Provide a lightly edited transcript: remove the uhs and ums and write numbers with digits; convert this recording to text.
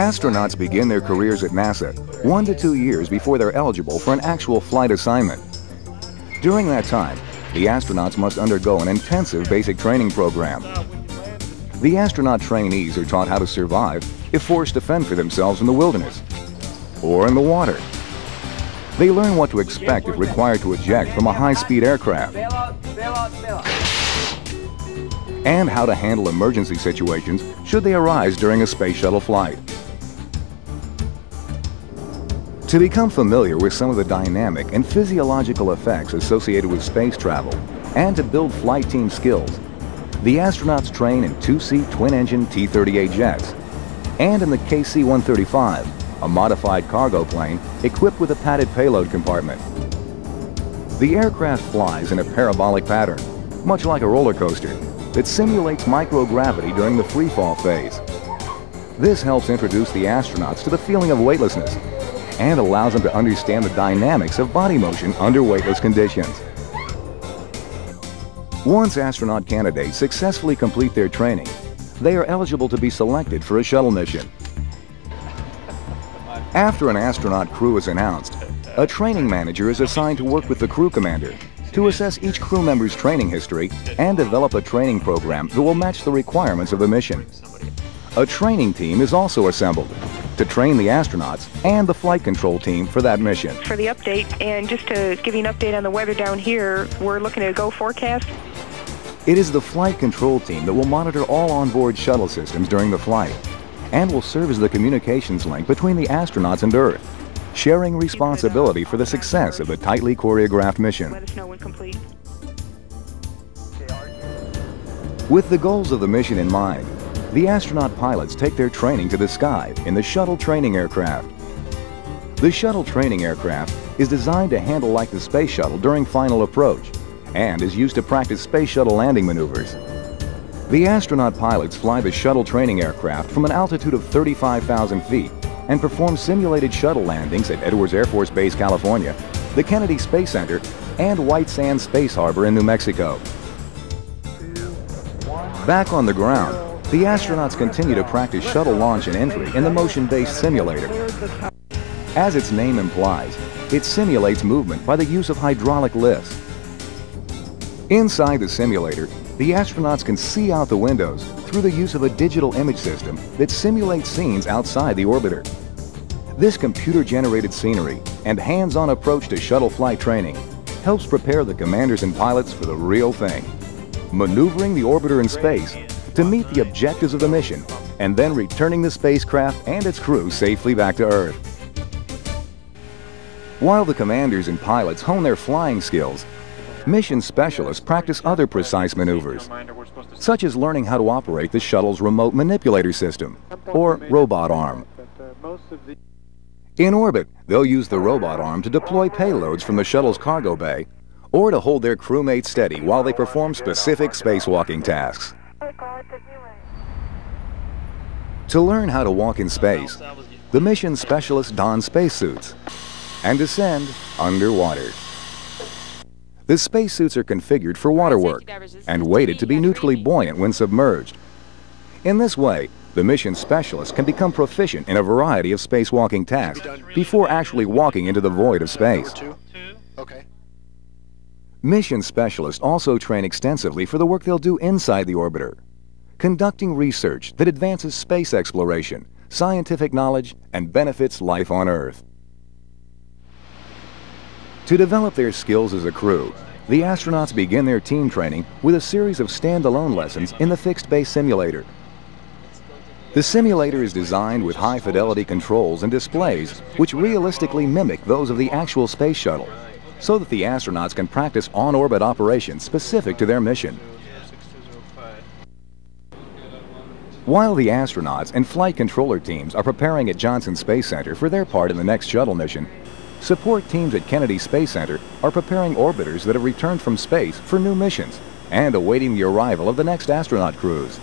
Astronauts begin their careers at NASA 1 to 2 years before they're eligible for an actual flight assignment. During that time, the astronauts must undergo an intensive basic training program. The astronaut trainees are taught how to survive if forced to fend for themselves in the wilderness or in the water. They learn what to expect if required to eject from a high-speed aircraft and how to handle emergency situations should they arise during a space shuttle flight. To become familiar with some of the dynamic and physiological effects associated with space travel and to build flight team skills, the astronauts train in two-seat twin-engine T-38 jets and in the KC-135, a modified cargo plane equipped with a padded payload compartment. The aircraft flies in a parabolic pattern, much like a roller coaster, that simulates microgravity during the free-fall phase. This helps introduce the astronauts to the feeling of weightlessness and allows them to understand the dynamics of body motion under weightless conditions. Once astronaut candidates successfully complete their training, they are eligible to be selected for a shuttle mission. After an astronaut crew is announced, a training manager is assigned to work with the crew commander to assess each crew member's training history and develop a training program that will match the requirements of the mission. A training team is also assembled to train the astronauts and the flight control team for that mission. For the update, and just to give you an update on the weather down here, we're looking at a go forecast. It is the flight control team that will monitor all onboard shuttle systems during the flight and will serve as the communications link between the astronauts and Earth, sharing responsibility for the success of the tightly choreographed mission. Let us know when complete. With the goals of the mission in mind, the astronaut pilots take their training to the sky in the shuttle training aircraft. The shuttle training aircraft is designed to handle like the space shuttle during final approach and is used to practice space shuttle landing maneuvers. The astronaut pilots fly the shuttle training aircraft from an altitude of 35,000 feet and perform simulated shuttle landings at Edwards Air Force Base, California, the Kennedy Space Center, and White Sands Space Harbor in New Mexico. Back on the ground, the astronauts continue to practice shuttle launch and entry in the motion-based simulator. As its name implies, it simulates movement by the use of hydraulic lifts. Inside the simulator, the astronauts can see out the windows through the use of a digital image system that simulates scenes outside the orbiter. This computer-generated scenery and hands-on approach to shuttle flight training helps prepare the commanders and pilots for the real thing, maneuvering the orbiter in space to meet the objectives of the mission and then returning the spacecraft and its crew safely back to Earth. While the commanders and pilots hone their flying skills, mission specialists practice other precise maneuvers, such as learning how to operate the shuttle's remote manipulator system, or robot arm. In orbit, they'll use the robot arm to deploy payloads from the shuttle's cargo bay, or to hold their crewmates steady while they perform specific spacewalking tasks. To learn how to walk in space, the mission specialists don spacesuits and descend underwater. The spacesuits are configured for water work and weighted to be neutrally buoyant when submerged. In this way, the mission specialist can become proficient in a variety of spacewalking tasks before actually walking into the void of space. Mission specialists also train extensively for the work they'll do inside the orbiter, conducting research that advances space exploration, scientific knowledge, and benefits life on Earth. To develop their skills as a crew, the astronauts begin their team training with a series of standalone lessons in the fixed base simulator. The simulator is designed with high-fidelity controls and displays which realistically mimic those of the actual space shuttle, so that the astronauts can practice on-orbit operations specific to their mission. While the astronauts and flight controller teams are preparing at Johnson Space Center for their part in the next shuttle mission, support teams at Kennedy Space Center are preparing orbiters that have returned from space for new missions and awaiting the arrival of the next astronaut crews.